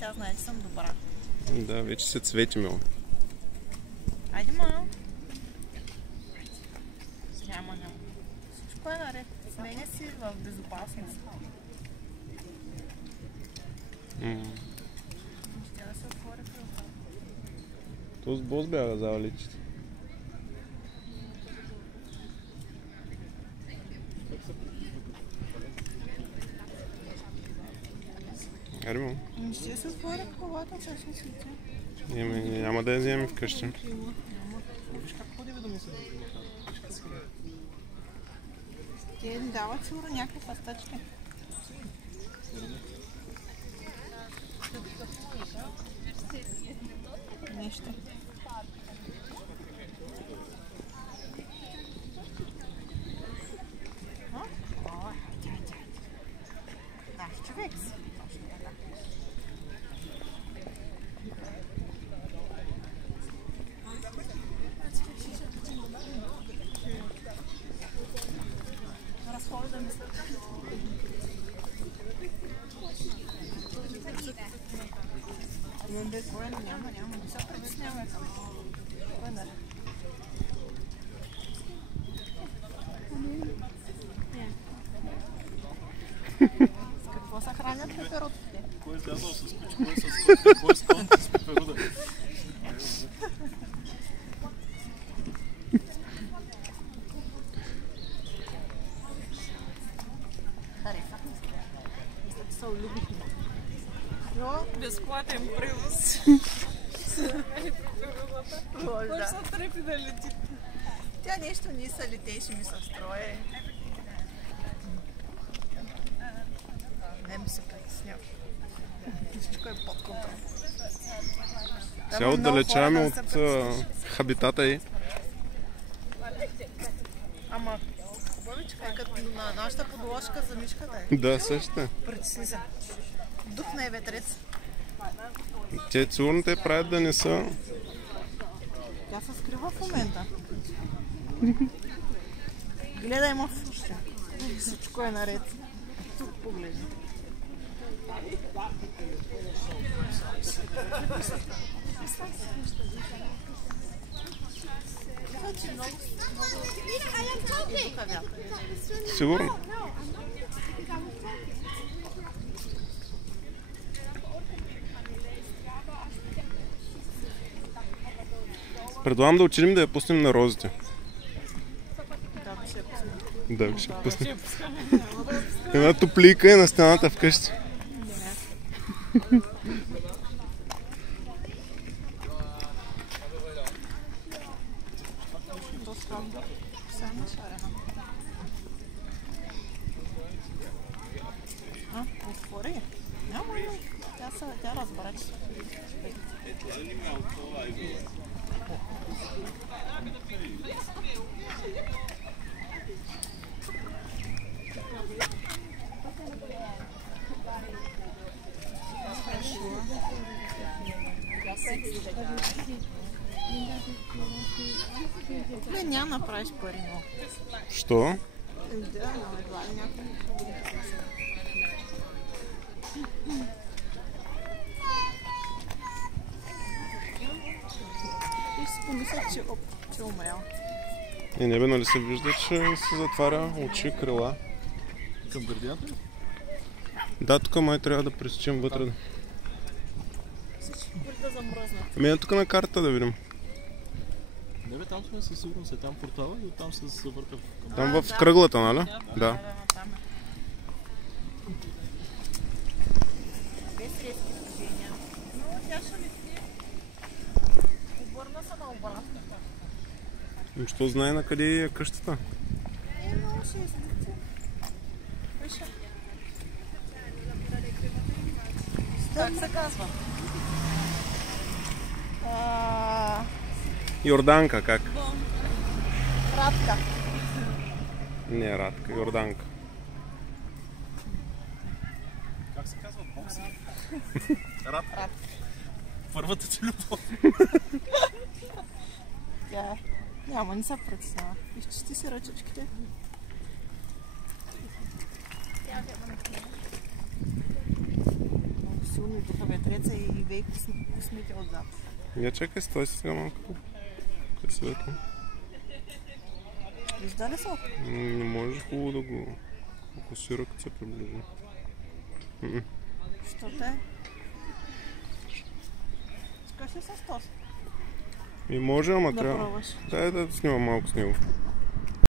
Тя знае, че съм добра. Да, вече се цвети, мило. Айде, ма. Няма. Всичко е наред. Сменя си в безопасност. Ще да се отвори кръвта. Този бос бяга заваличите. Аримо? Ще се отвори колата, всъщност свете. Няма да я вземем вкъщи. Виж как ходи да ми се добива. Те ни дават сигурно някаква стъчка. Нещо. Наш човек си. Разхождаме се. Няма. Не се притеснявай към. Кой е наред? С какво се хранят пеперутите? Кой е казал с пич, кой е с котки, кой е с конти с пеперуда? Харесахме се. Мисля, че се улюбихме. Безплатен превоз. Може се трепи да лети. Тя нещо ни се летеше, ми се строи. Не ми се притеснява. Всичко е под контрол. Сега отдалечаваме от хабитата й. Ама, хубавичка е като на нашата подложка за мишката е. Да, също. Притесни се. Духна е ветрец. Те сигурно те правят да не са... Тя се скрива в момента. Гледай ма в уши. Всичко е наред. Тук погледни. Сигурно. Предлагам да отидем да я пуснем на розите. Да, ще пуснем. Една топлийка е на стената вкъщи. Отвори. Няма. Тя разбра, че не, няма направиш пари много. Що? Да, но едва ли някой не побуди. И си помисля, че умрял. И не бе, нали се вижда, че се затваря очи, крила. Към гърдията? Да, тук май трябва да пресечем вътре. Да замръзнат. Ами тук на картата да видим. Не бе, там сме със сигурност, е там портала и оттам се завърта към... Там в кръглата, нали? Да. Без резки движения. Но тя ще лети. Обърна се на обратно. Що знае на къде е къщата? Много ще излети. Виж. Как се казва? Йорданка, как? Радка. Не, Радка, Йорданка. Как се казва? Бокс? Рад. Първата ти любов. Тя няма, не се притеснява. Изчисти си ръчичките. Много силно и тук ветреца и вей космите отзад. Я чакай, стой си сега малко. Къде светло. Вижда ли са? Не можеш хубаво да го фокусира, като се приближи. Що те? Искаш ли с този? И може, ама Да трябва. пробваш. Дай да снимам малко с него.